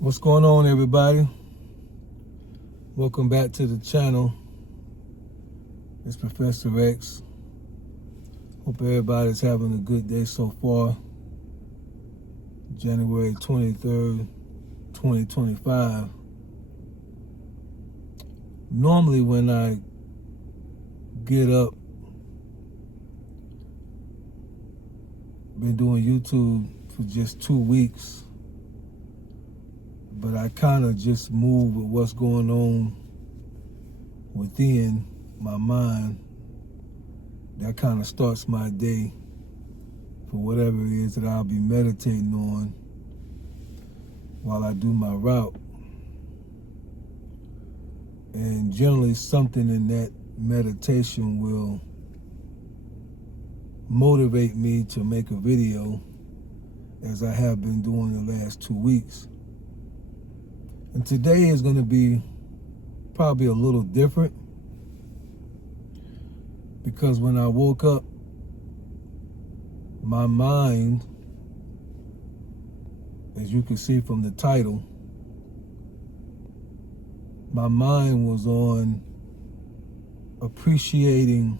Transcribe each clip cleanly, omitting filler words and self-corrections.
What's going on, everybody? Welcome back to the channel. It's Professor X. Hope everybody's having a good day so far. January 23rd, 2025. Normally when I get up, been doing YouTube for just 2 weeks, but I kind of just move with what's going on within my mind. That kind of starts my day for whatever it is that I'll be meditating on while I do my route. And generally something in that meditation will motivate me to make a video, as I have been doing the last 2 weeks. And today is going to be probably a little different, because when I woke up, my mind, as you can see from the title, my mind was on appreciating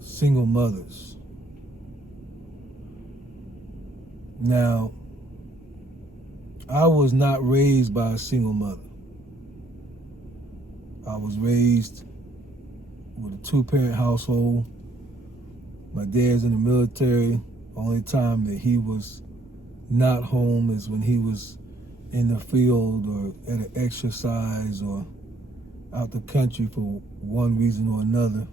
single mothers. Now, I was not raised by a single mother. I was raised with a 2-parent household. My dad's in the military. Only time that he was not home is when he was in the field or at an exercise or out the country for one reason or another.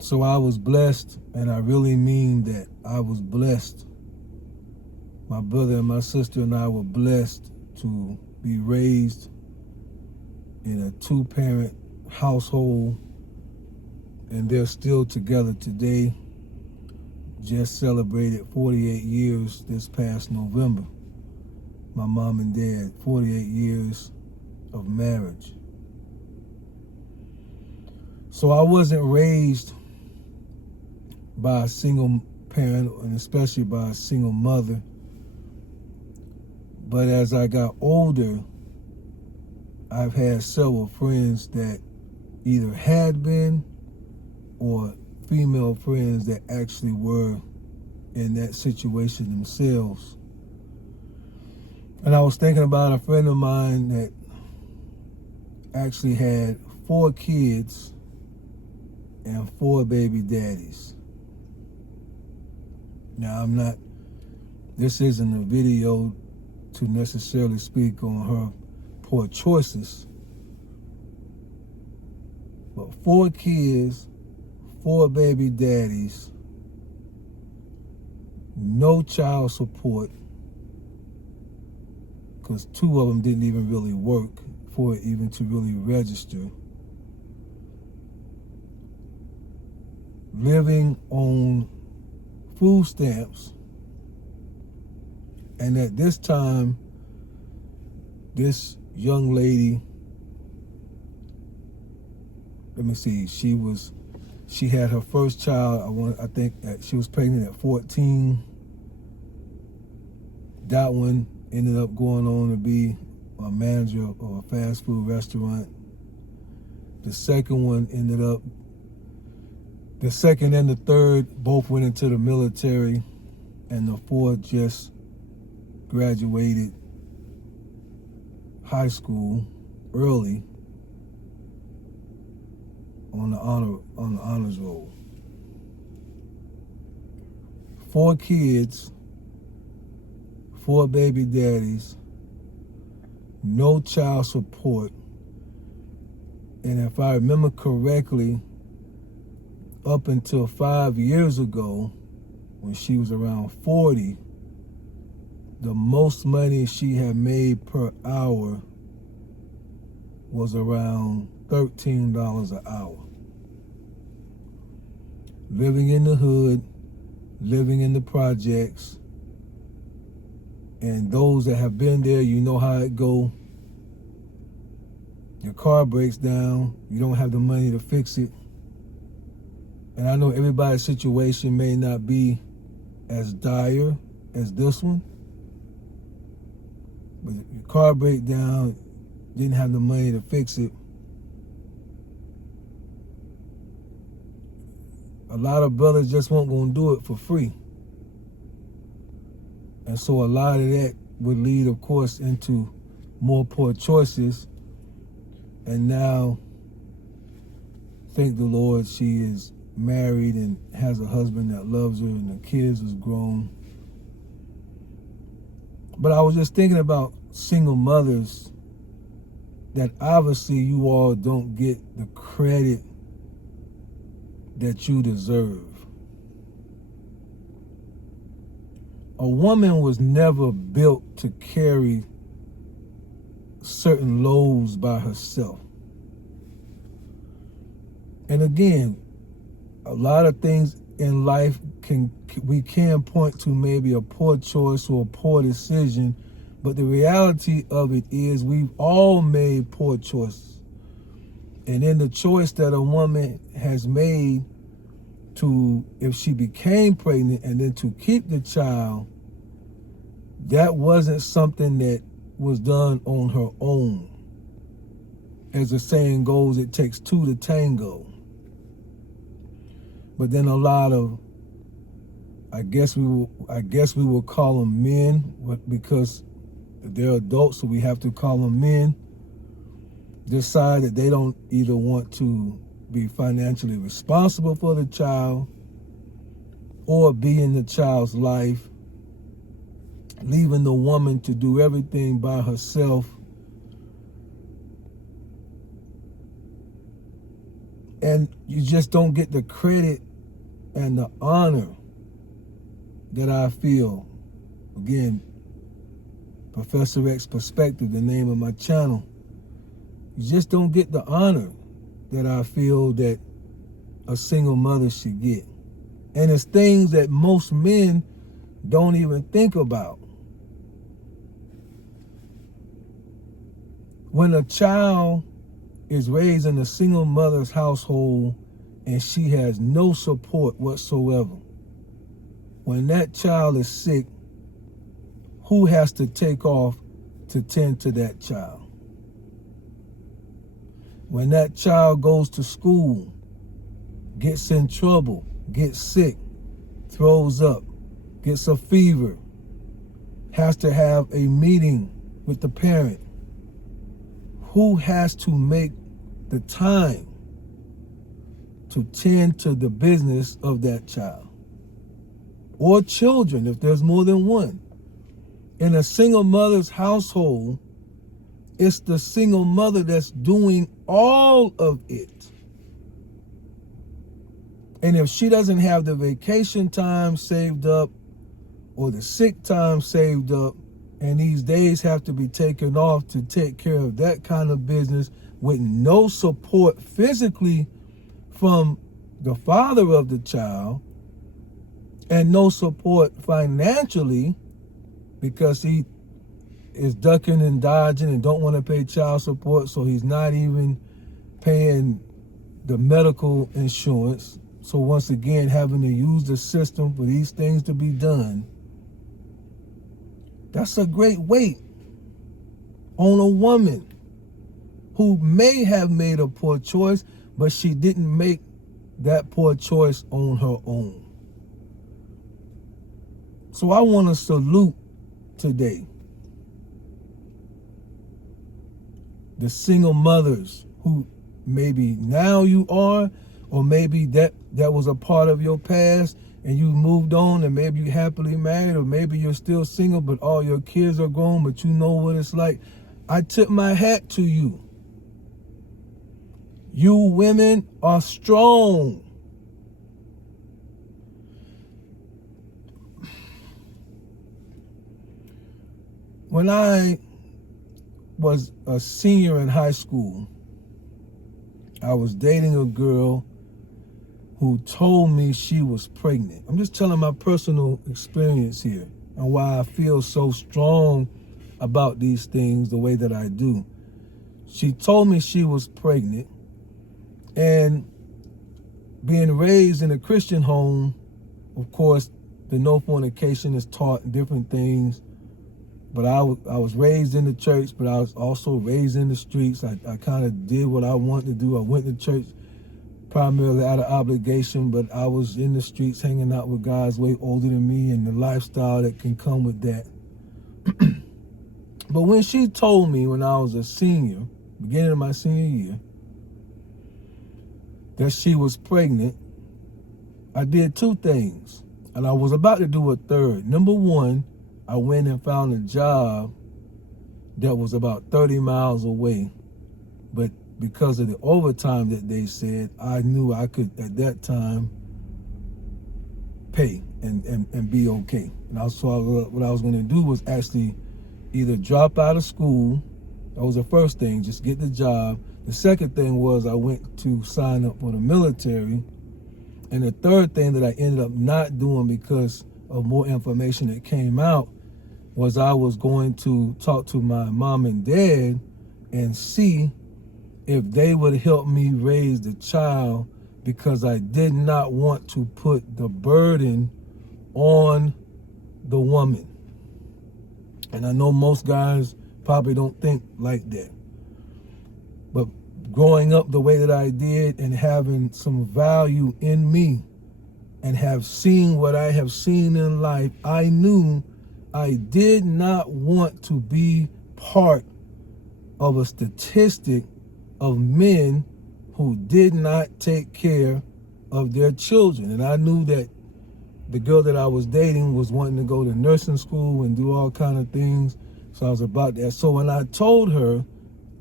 So I was blessed, and I really mean that I was blessed. My brother and my sister and I were blessed to be raised in a 2-parent household, and they're still together today. Just celebrated 48 years this past November. My mom and dad, 48 years of marriage. So I wasn't raised by a single parent, and especially by a single mother. But as I got older, I've had several friends that either had been or female friends that actually were in that situation themselves. And I was thinking about a friend of mine that actually had 4 kids and 4 baby daddies. Now, this isn't a video to necessarily speak on her poor choices, but 4 kids, 4 baby daddies, no child support, because 2 of them didn't even really work for it even to really register. Living on food stamps. And at this time, this young lady, let me see, she had her first child, I think that she was pregnant at 14. That one ended up going on to be a manager of a fast food restaurant. The second one the second and the third both went into the military, and the fourth just graduated high school early on the honors roll. 4 kids, 4 baby daddies, no child support. And if I remember correctly, up until 5 years ago, when she was around 40, the most money she had made per hour was around $13 an hour. Living in the hood, living in the projects, and those that have been there, you know how it go. Your car breaks down, you don't have the money to fix it. And I know everybody's situation may not be as dire as this one, but if your car break down, didn't have the money to fix it. A lot of brothers just weren't going to do it for free. And so a lot of that would lead, of course, into more poor choices. And now, thank the Lord, she is married and has a husband that loves her and the kids is grown. But I was just thinking about single mothers, that obviously you all don't get the credit that you deserve. A woman was never built to carry certain loads by herself. And again, a lot of things in life we can point to maybe a poor choice or a poor decision, but the reality of it is we've all made poor choices. And in the choice that a woman has made to, if she became pregnant and then to keep the child, that wasn't something that was done on her own. As the saying goes, it takes two to tango. But then a lot of, I guess we will call them men, because they're adults, so we have to call them men, decide that they don't either want to be financially responsible for the child or be in the child's life, leaving the woman to do everything by herself. And you just don't get the credit and the honor that I feel. Again, Professor X Perspective, the name of my channel. You just don't get the honor that I feel that a single mother should get. And it's things that most men don't even think about. When a child is raised in a single mother's household and she has no support whatsoever, when that child is sick, who has to take off to tend to that child? When that child goes to school, gets in trouble, gets sick, throws up, gets a fever, has to have a meeting with the parent, who has to make the time to tend to the business of that child? Or children, if there's more than one. In a single mother's household, it's the single mother that's doing all of it. And if she doesn't have the vacation time saved up or the sick time saved up, and these days have to be taken off to take care of that kind of business with no support physically from the father of the child and no support financially, because he is ducking and dodging and don't want to pay child support, so he's not even paying the medical insurance. So once again, having to use the system for these things to be done, that's a great weight on a woman who may have made a poor choice, but she didn't make that poor choice on her own. So I want to salute today the single mothers who maybe now you are, or maybe that was a part of your past and you moved on, and maybe you're happily married, or maybe you're still single but all your kids are grown, but you know what it's like. I tip my hat to you. You women are strong. When I was a senior in high school, I was dating a girl who told me she was pregnant. I'm just telling my personal experience here and why I feel so strong about these things the way that I do. She told me she was pregnant, and being raised in a Christian home, of course, the no fornication is taught, different things But I was raised in the church, but I was also raised in the streets. I kind of did what I wanted to do. I went to church primarily out of obligation, but I was in the streets hanging out with guys way older than me and the lifestyle that can come with that. But when she told me when I was a senior, beginning of my senior year, that she was pregnant, I did two things. And I was about to do a third. Number one, I went and found a job that was about 30 miles away. But because of the overtime that they said, I knew I could, at that time, pay and be okay. And so what I was going to do was actually either drop out of school. That was the first thing, just get the job. The second thing was I went to sign up for the military. And the third thing that I ended up not doing because of more information that came out was I was going to talk to my mom and dad and see if they would help me raise the child, because I did not want to put the burden on the woman. And I know most guys probably don't think like that. But growing up the way that I did and having some value in me and have seen what I have seen in life, I knew I did not want to be part of a statistic of men who did not take care of their children. And I knew that the girl that I was dating was wanting to go to nursing school and do all kind of things. So I was about that. So when I told her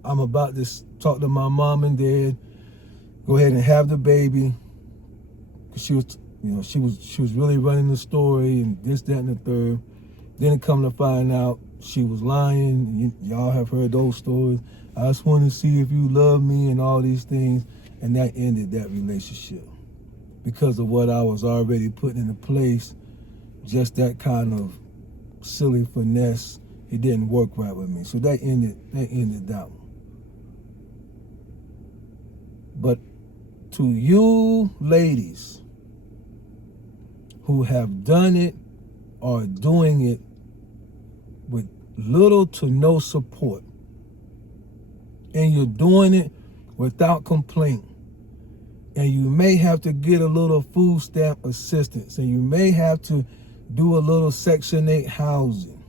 I'm about to talk to my mom and dad, go ahead and have the baby, because she was really running the story and this, that, and the third. Then come to find out she was lying. Y'all have heard those stories. I just want to see if you love me and all these things. And that ended that relationship because of what I was already putting into place. Just that kind of silly finesse. It didn't work right with me. So that ended that one. But to you ladies who have done it or doing it with little to no support, and you're doing it without complaint, and you may have to get a little food stamp assistance, and you may have to do a little Section 8 housing,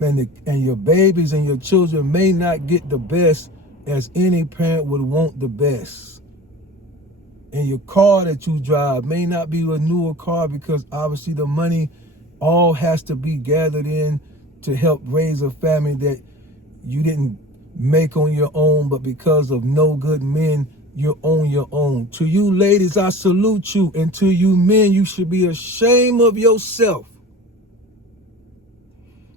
and your babies and your children may not get the best as any parent would want the best. And your car that you drive may not be a newer car, because obviously the money all has to be gathered in to help raise a family that you didn't make on your own, but because of no good men, you're on your own. To you ladies, I salute you. And to you men, you should be ashamed of yourself.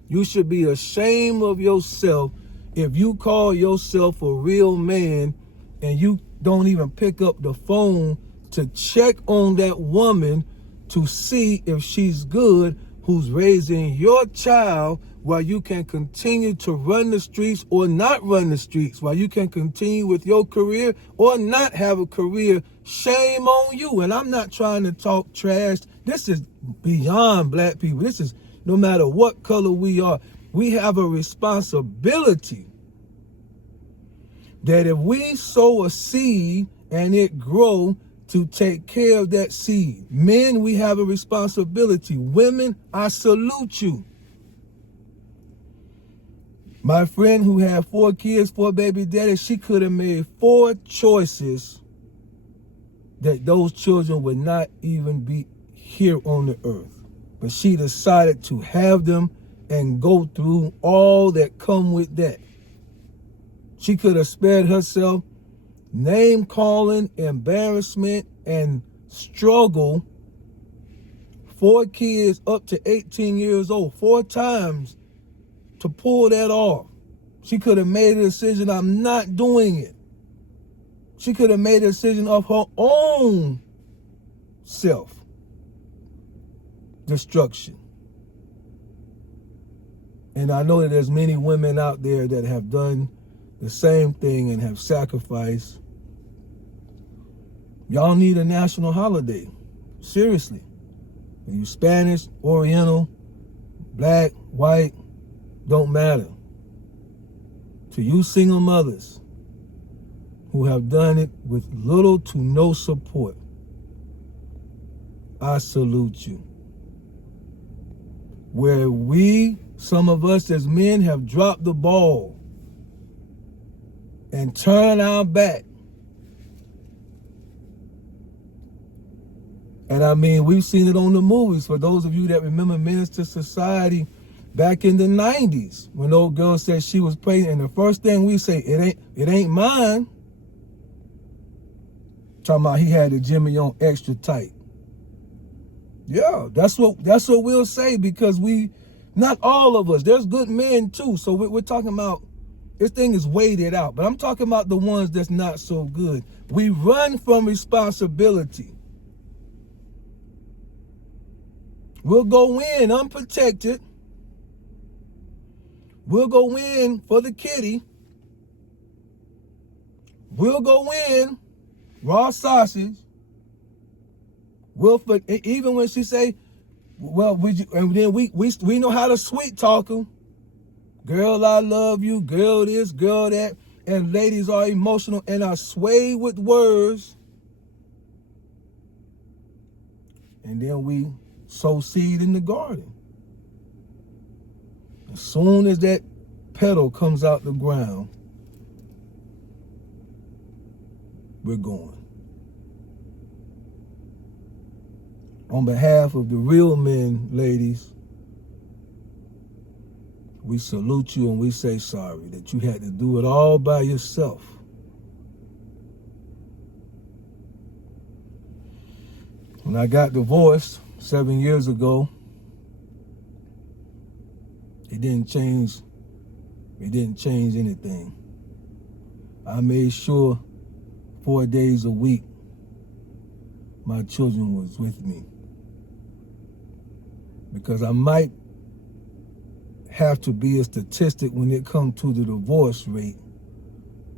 You should be ashamed of yourself if you call yourself a real man and you don't even pick up the phone to check on that woman to see if she's good, who's raising your child, while you can continue to run the streets or not run the streets, while you can continue with your career or not have a career. Shame on you. And I'm not trying to talk trash. This is beyond black people. This is no matter what color we are. We have a responsibility that if we sow a seed and it grow, to take care of that seed. Men, we have a responsibility. Women, I salute you. My friend who had 4 kids, 4 baby daddies, she could have made 4 choices that those children would not even be here on the earth. But she decided to have them and go through all that come with that. She could have spared herself name calling, embarrassment, and struggle. 4 kids up to 18 years old, 4 times to pull that off. She could have made a decision, I'm not doing it. She could have made a decision of her own self-destruction. And I know that there's many women out there that have done the same thing and have sacrificed. Y'all need a national holiday. Seriously. Are you Spanish, Oriental, Black, white, don't matter. To you single mothers who have done it with little to no support, I salute you. Where some of us as men have dropped the ball and turned our back. And I mean, we've seen it on the movies. For those of you that remember Menace to Society back in the 90s, when the old girl said she was pregnant, and the first thing we say, it ain't mine. Talking about he had the Jimmy on extra tight. Yeah, that's what we'll say, because not all of us, there's good men too. So we're talking about, this thing is weighted out. But I'm talking about the ones that's not so good. We run from responsibility. We'll go in unprotected. We'll go in for the kitty. We'll go in raw sausage. Even when she say, well, and then we know how to sweet talk them. Girl, I love you. Girl this, girl that. And ladies are emotional and are swayed with words. And then we sow seed in the garden. As soon as that petal comes out the ground, we're going. On behalf of the real men, ladies, we salute you and we say sorry that you had to do it all by yourself. When I got divorced 7 years ago, it didn't change anything. I made sure 4 days a week my children was with me, because I might have to be a statistic when it comes to the divorce rate,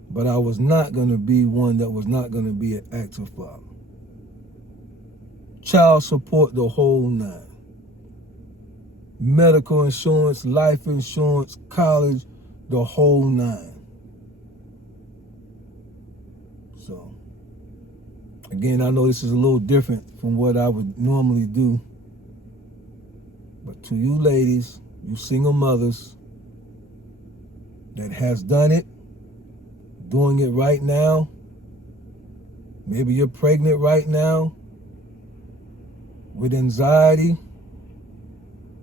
but I was not going to be one that was not going to be an active father. Child support, the whole nine. Medical insurance, life insurance, college, the whole nine. So, again, I know this is a little different from what I would normally do. But to you ladies, you single mothers that has done it, doing it right now, maybe you're pregnant right now with anxiety,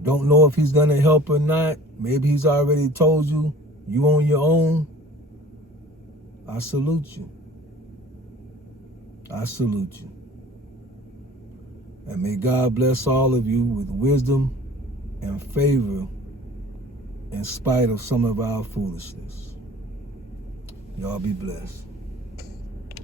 don't know if he's going to help or not, maybe he's already told you, you on your own, I salute you. I salute you. And may God bless all of you with wisdom and favor in spite of some of our foolishness. Y'all be blessed.